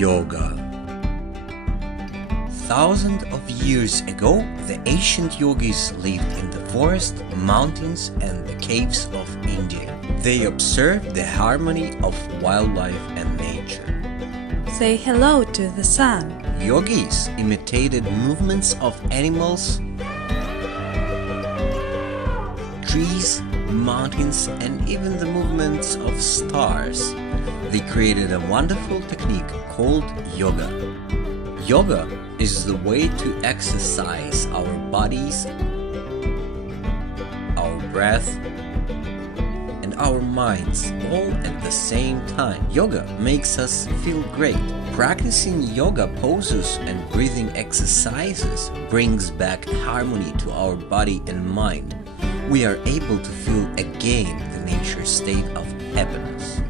Yoga. Thousands of years ago, the ancient yogis lived in the forest, mountains, and the caves of India. They observed the harmony of wildlife and nature. Say hello to the sun. Yogis imitated movements of animals, trees, mountains, and even the movements of stars. They created a wonderful technique called yoga. Yoga is the way to exercise our bodies, our breath, and our minds all at the same time. Yoga makes us feel great. Practicing yoga poses and breathing exercises brings back harmony to our body and mind. We are able to feel again the nature state of happiness.